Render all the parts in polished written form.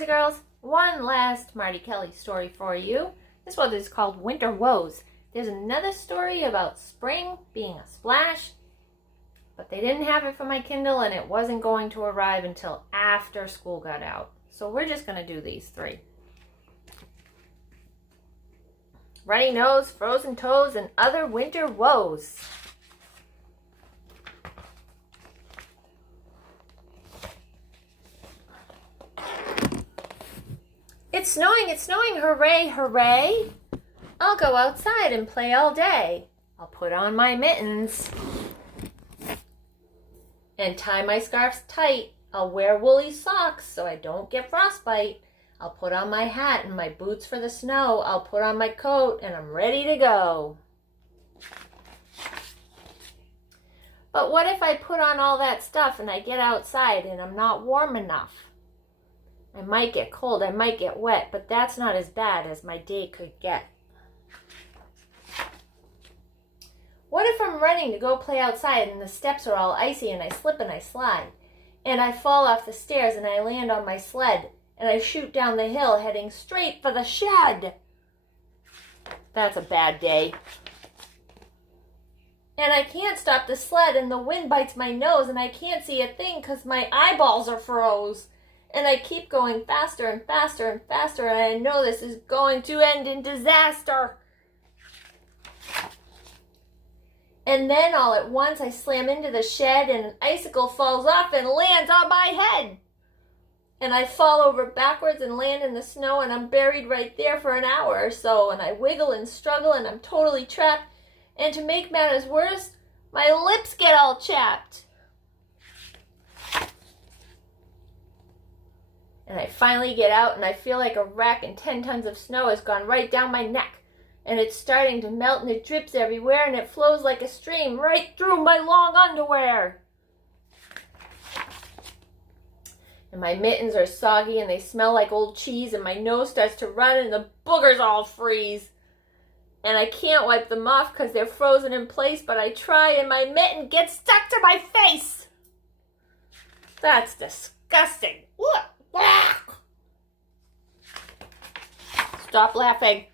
boys and girls, one last Marty Kelley story for you. This one is called Winter Woes. There's another story about spring being a splash, but they didn't have it for my Kindle and it wasn't going to arrive until after school got out. So we're just going to do these three. Runny nose, frozen toes, and other winter woes. It's snowing, hooray, hooray. I'll go outside and play all day. I'll put on my mittens and tie my scarves tight. I'll wear woolly socks so I don't get frostbite. I'll put on my hat and my boots for the snow. I'll put on my coat and I'm ready to go. But what if I put on all that stuff and I get outside and I'm not warm enough? I might get cold, I might get wet, but that's not as bad as my day could get. What if I'm running to go play outside and the steps are all icy and I slip and I slide? And I fall off the stairs and I land on my sled and I shoot down the hill heading straight for the shed. That's a bad day. And I can't stop the sled and the wind bites my nose and I can't see a thing because my eyeballs are froze. And I keep going faster and faster and faster, and I know this is going to end in disaster. And then all at once I slam into the shed and an icicle falls off and lands on my head. And I fall over backwards and land in the snow and I'm buried right there for an hour or so. And I wiggle and struggle and I'm totally trapped. And to make matters worse, my lips get all chapped. And I finally get out and I feel like a wreck and 10 tons of snow has gone right down my neck. And it's starting to melt and it drips everywhere and it flows like a stream right through my long underwear. And my mittens are soggy and they smell like old cheese and my nose starts to run and the boogers all freeze. And I can't wipe them off because they're frozen in place, but I try and my mitten gets stuck to my face. That's disgusting. Look. Stop laughing.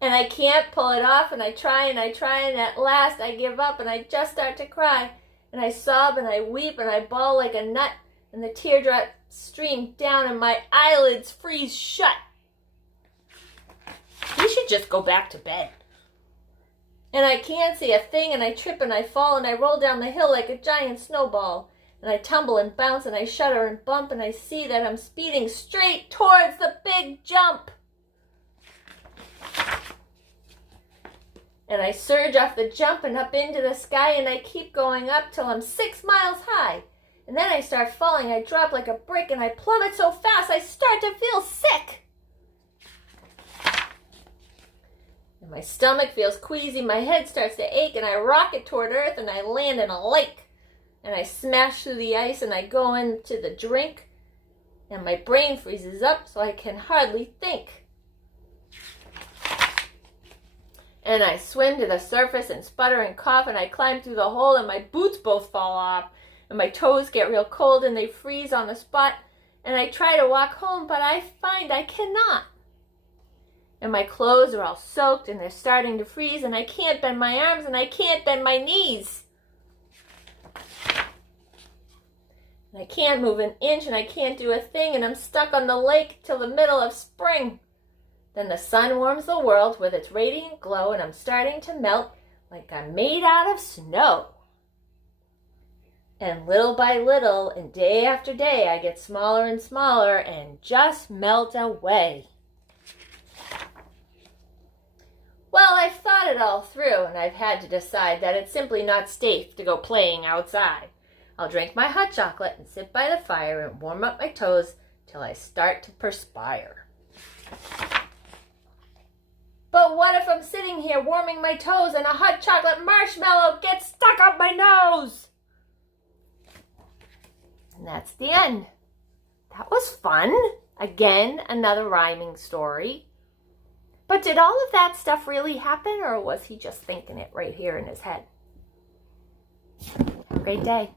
And I can't pull it off and I try and at last I give up and I just start to cry and I sob and I weep and I bawl like a nut and the teardrops stream down and my eyelids freeze shut. You should just go back to bed. And I can't see a thing and I trip and I fall and I roll down the hill like a giant snowball. And I tumble and bounce and I shudder and bump and I see that I'm speeding straight towards the big jump. And I surge off the jump and up into the sky and I keep going up till I'm 6 miles high. And then I start falling, I drop like a brick and I plummet so fast I start to feel sick. And my stomach feels queasy, my head starts to ache and I rocket toward earth and I land in a lake. And I smash through the ice and I go into the drink and my brain freezes up so I can hardly think. And I swim to the surface and sputter and cough and I climb through the hole and my boots both fall off and my toes get real cold and they freeze on the spot and I try to walk home but I find I cannot. And my clothes are all soaked and they're starting to freeze and I can't bend my arms and I can't bend my knees. And I can't move an inch and I can't do a thing and I'm stuck on the lake till the middle of spring. Then the sun warms the world with its radiant glow and I'm starting to melt like I'm made out of snow. And little by little and day after day I get smaller and smaller and just melt away. Well, I've thought it all through and I've had to decide that it's simply not safe to go playing outside. I'll drink my hot chocolate and sit by the fire and warm up my toes till I start to perspire. But what if I'm sitting here warming my toes and a hot chocolate marshmallow gets stuck up my nose? And that's the end. That was fun. Again, another rhyming story. But did all of that stuff really happen or was he just thinking it right here in his head? Have a great day.